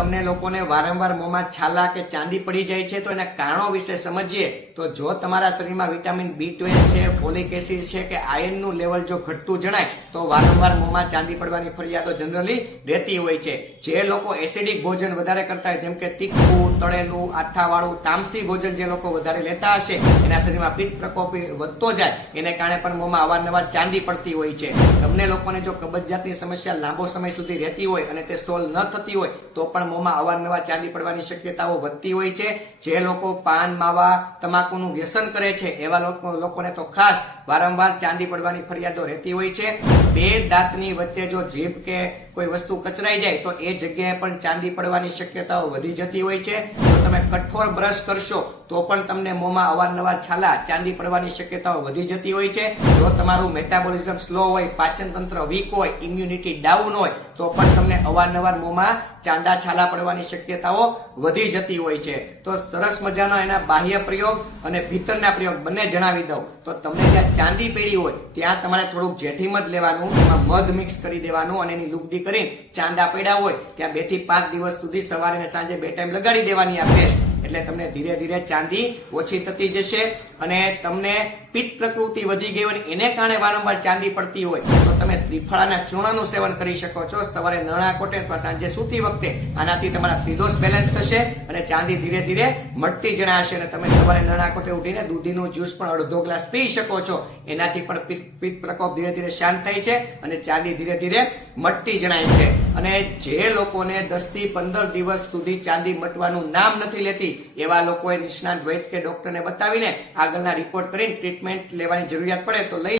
તમને લોકોને વારંવાર મોંમાં છાલા કે ચાંદી પડી જાય છે, તો એના કારણો વિશે સમજીએ. તો જો તમારા શરીરમાં વિટામિન બી છે, ફોલિક એસિડ છે કે આયર્નનું લેવલ જો ઘટતું જણાય, તો વારંવાર મોંમાં ચાંદી પડવાની ફરિયાદો જનરલી રહેતી હોય છે. જે લોકો એસિડિક ભોજન વધારે કરતા હોય, જેમ કે તીખું, તળેલું, આથાવાળું, તામસી ભોજન જે લોકો વધારે લેતા હશે, એના શરીરમાં પિત્ત પ્રકોપ વધતો જાય, એને કારણે પણ મોંમાં અવારનવાર ચાંદી પડતી હોય છે. તમને લોકોને જો કબજિયાતની સમસ્યા લાંબો સમય સુધી રહેતી હોય અને તે સોલ્વ ન થતી હોય, તો પણ મોંમાં અવારનવાર ચાંદી પડવાની શક્યતાઓ વધતી હોય છે. જે લોકો પાન, માવા, તમાકુનું વ્યસન કરે છે, એવા લોકો લોકોને તો ખાસ વારંવાર ચાંદી પડવાની ફરિયાદો રહેતી હોય છે. બે દાંતની વચ્ચે જો જીભ કે કોઈ વસ્તુ કચરાઈ જાય, તો એ જગ્યાએ પણ ચાંદી પડવાની શક્યતાઓ વધી જતી હોય છે. જો તમે કઠોર બ્રશ કરશો તો પણ તમને મોંમાં અવારનવાર છાલા, ચાંદી પડવાની શક્યતાઓ વધી જતી હોય છે. જો તમારું મેટાબોલિઝમ સ્લો હોય પાચન તંત્ર વીક હોય ઇમ્યુનિટી ડાઉન હોય, તો પણ તમને અવારનવાર મોંમાં ચાંદા છાલા પડવાની શક્યતાઓ વધી જતી હોય છે. તો સરસ મજાનો એના બાહ્ય પ્રયોગ અને ભીતરના પ્રયોગ બંને જણાવી દઉં. તો તમને જ્યાં ચાંદી પેઢી હોય, ત્યાં તમારે થોડુંક જેઠી મધ લેવાનું, એમાં મધ મિક્સ કરી દેવાનું અને એની લુગદી કરીને ચાંદા પેડા હોય, ત્યાં બેથી પાંચ દિવસ સુધી સવારે અને સાંજે બે ટાઈમ લગાડી દેવાની આ પેસ્ટ એટલે તમને ધીરે ધીરે ચાંદી ઓછી થતી જશે અને તમને પિત્ત પ્રકૃતિ વધી ગઈ હોય એને કારણે વારંવાર ચાંદી પડતી હોય, તો તમે ત્રિફળાના ચૂર્ણનું સેવન કરી શકો છો. સવારે નણા કોટે અથવા સાંજે સૂતી વખતે આનાથી તમારા ત્રિદોષ બેલેન્સ થશે અને ચાંદી ધીરે ધીરે મટતી જણાશે અને તમે સવારે નણા કોટે ઉઠીને દૂધીનું જ્યુસ પણ અડધો ગ્લાસ પી શકો છો. એનાથી પણ પિત્ત પ્રકોપ ધીરે ધીરે શાંત થાય છે અને ચાંદી ધીરે ધીરે મટતી જણાય છે. અને જે લોકોને દસથી પંદર દિવસ સુધી ચાંદી મટવાનું નામ નથી લેતી, એવા લોકોએ નિષ્ણાંત વૈદ કે ડોક્ટરને બતાવીને આગળના રિપોર્ટ કરીને ટ્રીટમેન્ટ લેવાની જરૂરિયાત પડે તો લઈ